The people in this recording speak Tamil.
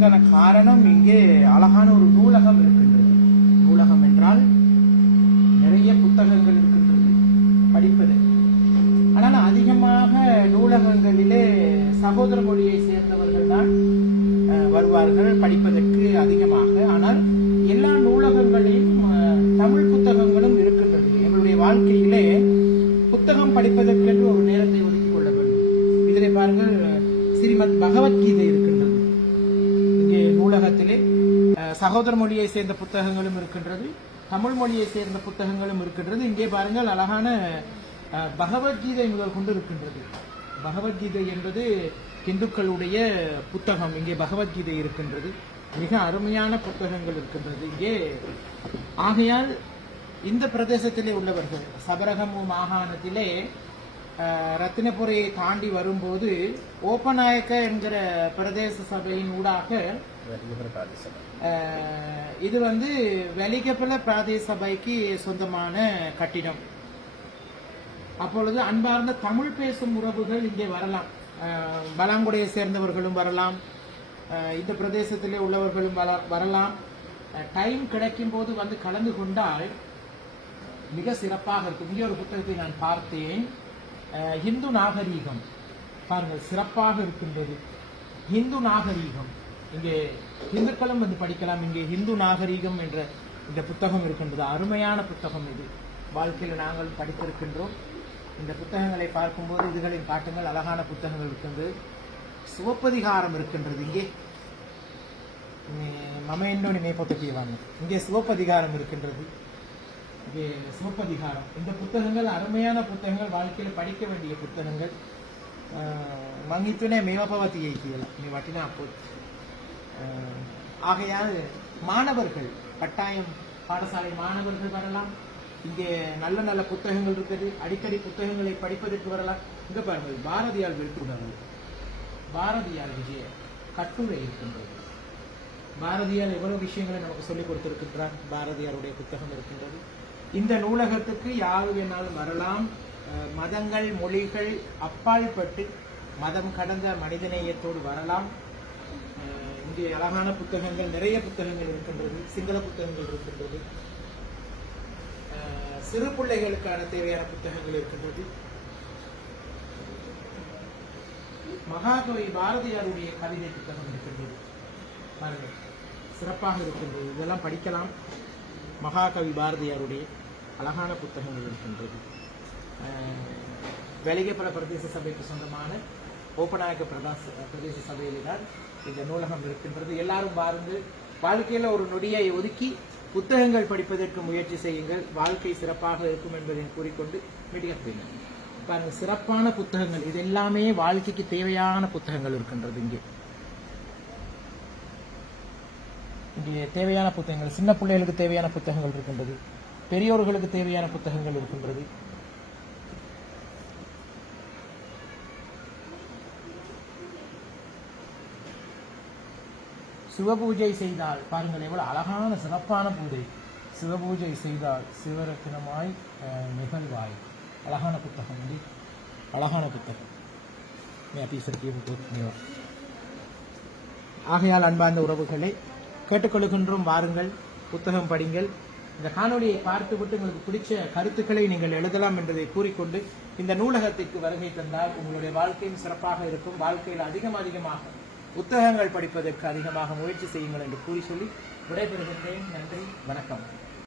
அதற்கான காரணம் இங்கே அழகான ஒரு நூலகம் இருக்கின்றது. நூலகம் என்றால் நிறைய புத்தகங்கள் இருக்கின்றது படிப்பது. ஆனால் அதிகமாக நூலகங்களிலே சகோதர மொழியை சேர்ந்தவர்கள் தான் வருவார்கள் படிப்பதற்கு அதிகமாக. ஆனால் எல்லா நூலகங்களிலும் தமிழ் புத்தகங்களும் இருக்கின்றது. எங்களுடைய வாழ்க்கையிலே புத்தகம் படிப்பதற்கென்று ஒரு நேரத்தை ஒதுக்கிக் கொள்ள வேண்டும். இதிலே பாருங்கள் ஸ்ரீமத் பகவத்கீதை இருக்கு சகோதர மொழியை சேர்ந்த புத்தகங்களும் இருக்கின்றது தமிழ் மொழியை சேர்ந்த புத்தகங்களும் இருக்கின்றது. இங்கே பாருங்கள் அழகான பகவத்கீதை முதல் கொண்டு இருக்கின்றது. பகவத்கீதை என்பது இந்துக்களுடைய புத்தகம். இங்கே பகவத்கீதை இருக்கின்றது. மிக அருமையான புத்தகங்கள் இருக்கின்றது. இங்கே ஆகையால் இந்த பிரதேசத்திலே உள்ளவர்கள் சபரகமு மாகாணத்திலே ரத்தினபுரியை தாண்டி வரும்போது ஓப்பநாயக்க என்கிற பிரதேச சபையின் ஊடாக இது வந்து வெலிகப்பல பிரதேச சபைக்கு சொந்தமான கட்டிடம். அப்பொழுது அன்பார்ந்த தமிழ் பேசும் உறவுகள் இங்கே வரலாம். அஹ், பலாங்குடையை சேர்ந்தவர்களும் வரலாம். இந்த பிரதேசத்திலே உள்ளவர்களும் வர- வரலாம். டைம் கிடைக்கும் போது வந்து கலந்து கொண்டால் மிக சிறப்பாக இருக்கும். இங்கே ஒரு புத்தகத்தை நான் பார்த்தேன். இந்து நாகரீகம். பாருங்கள் சிறப்பாக இருக்கின்றது. இந்து நாகரீகம். இங்கே இந்துக்களும் வந்து படிக்கலாம். இங்கே இந்து நாகரீகம் என்ற இந்த புத்தகம் இருக்கின்றது. அருமையான புத்தகம் இது. வாழ்க்கையில் நாங்கள் படித்திருக்கின்றோம். இந்த புத்தகங்களை பார்க்கும்போது இதுகளின் காட்டுங்கள் அழகான புத்தகங்கள் இருக்கின்றது. சிவப்பதிகாரம் இருக்கின்றது இங்கே. மம என்னோட மேற்பட்டியவாங்க இங்கே சிவப்பதிகாரம் இருக்கின்றது. சிவப்பதிகாரம். இந்த புத்தகங்கள் அருமையான புத்தகங்கள். வாழ்க்கையில் படிக்க வேண்டிய புத்தகங்கள். மங்கித்துனே மேவபவதி கீழே நீ வட்டினா அப்போ ஆகையால் மாணவர்கள் கட்டாயம் பாடசாலை மாணவர்கள் வரலாம். இங்கே நல்ல நல்ல புத்தகங்கள் இருக்குது. அடிக்கடி புத்தகங்களை படிப்பதற்கு வரலாம். இங்க பாருங்கள் பாரதியார் விழுப்புணர்வு பாரதியார் விஜய கட்டுரை இருக்கின்றது. பாரதியார் எவ்வளவு விஷயங்களை நமக்கு சொல்லிக் கொடுத்திருக்கின்றார்? பாரதியாருடைய புத்தகம் இருக்கின்றது. இந்த நூலகத்துக்கு யார் வேணாலும் வரலாம். அஹ், மதங்கள் மொழிகள் அப்பால் பட்டு மதம் கடந்த மனிதநேயத்தோடு வரலாம். அஹ், இங்கே அழகான புத்தகங்கள் நிறைய புத்தகங்கள் இருக்கின்றது சிங்கள புத்தகங்கள் இருக்கின்றது. அஹ், சிறு பிள்ளைகளுக்கான தேவையான புத்தகங்கள் இருக்கின்றது. மகாகவி பாரதியாருடைய கவிதை புத்தகம் இருக்கின்றது. பாருங்கள் சிறப்பாக இருக்கின்றது. இதெல்லாம் படிக்கலாம். மகாகவி பாரதியாருடைய அழகான புத்தகங்கள் இருக்கின்றது. அஹ், பிரதேச சபைக்கு சொந்தமான ஓப்பநாயக பிரதாச பிரதேச சபையில்தான் இந்த நூலகம் இருக்கின்றது. எல்லாரும் பாருங்கள் வாழ்க்கையில் ஒரு நொடியை ஒதுக்கி புத்தகங்கள் படிப்பதற்கு முயற்சி செய்யுங்கள். வாழ்க்கை சிறப்பாக இருக்கும் என்பதை கூறிக்கொண்டு மீடியம் பாருங்கள் சிறப்பான புத்தகங்கள். இது எல்லாமே வாழ்க்கைக்கு தேவையான புத்தகங்கள் இருக்கின்றது இங்கே. இப்படி தேவையான புத்தகங்கள் சின்ன பிள்ளைகளுக்கு தேவையான புத்தகங்கள் இருக்கின்றது பெரியோர்களுக்கு தேவையான புத்தகங்கள் இருக்கின்றது. சிவபூஜை செய்தால் பாருங்கள் எவ்வளவு அழகான சிறப்பான பூஜை. சிவபூஜை செய்தால் சிவரத்தினமாய் நிகழ்வாய். அழகான புத்தகம் வந்து அழகான புத்தகம். ஆகையால் அன்பார்ந்த உறவுகளை கேட்டுக்கொள்கின்றோம். வாருங்கள் புத்தகம் படிங்கள். இந்த காணொலியை பார்த்துவிட்டு உங்களுக்கு பிடிச்ச கருத்துக்களை நீங்கள் எழுதலாம் என்பதை கூறிக்கொண்டு இந்த நூலகத்திற்கு வருகை தந்தால் உங்களுடைய வாழ்க்கையும் சிறப்பாக இருக்கும். வாழ்க்கையில் அதிகம் அதிகமாக புத்தகங்கள் படிப்பதற்கு அதிகமாக முயற்சி செய்யுங்கள் என்று கூறி சொல்லி விடைபெறுகின்றேன். நன்றி வணக்கம்.